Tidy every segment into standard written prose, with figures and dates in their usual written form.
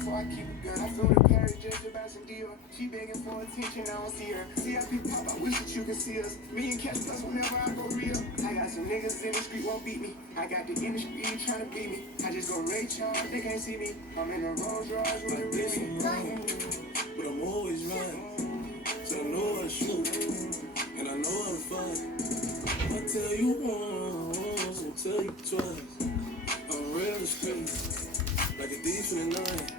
so I keep it good. I flew to Paris just about some deal. She begging for attention, I don't see her. CIP pop, I wish that you could see us. Me and Cash Plus whenever I go real. I got some niggas in the street won't beat me. I got the industry trying to beat me. I just go Ray Charles, they can't see me. I'm in a Rolls Royce with a Remy. But I'm always right. So I know how to shoot. And I know how to fight. I tell you once, I'll tell you twice. I'm real the streets, like a thief in the night.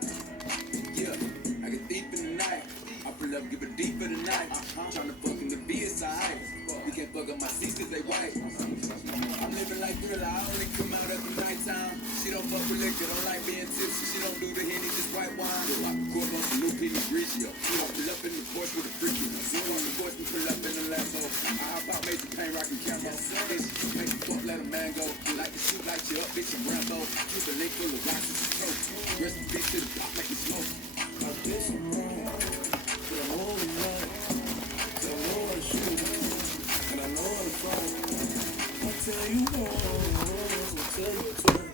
Yeah, like a thief in the night. I pull up, give a deep for the night. Tryna fuck in the VSI. We can't fuck up my seats cause they white. I'm living like Thriller, I only come out at the nighttime. She don't fuck with liquor, don't like being tipsy. She don't do the Henny, just white wine. So I can court on some new Pinot Grigio. She don't pull up in the Porsche with a freaky. She want the Porsche and pull up in the lasso. I hop out, Mason Payne, rockin' camo. Bitch, make the fuck, let a man go. Like to shoot, like you up, bitch, I'm Rambo. Keep a link full of rocks and some smoke. Rest in peace to the pop, make it smoke. I did some wrong, but I'm always right. So I know how to shoot, and I know how to fight. I tell you once, I'll tell you twice.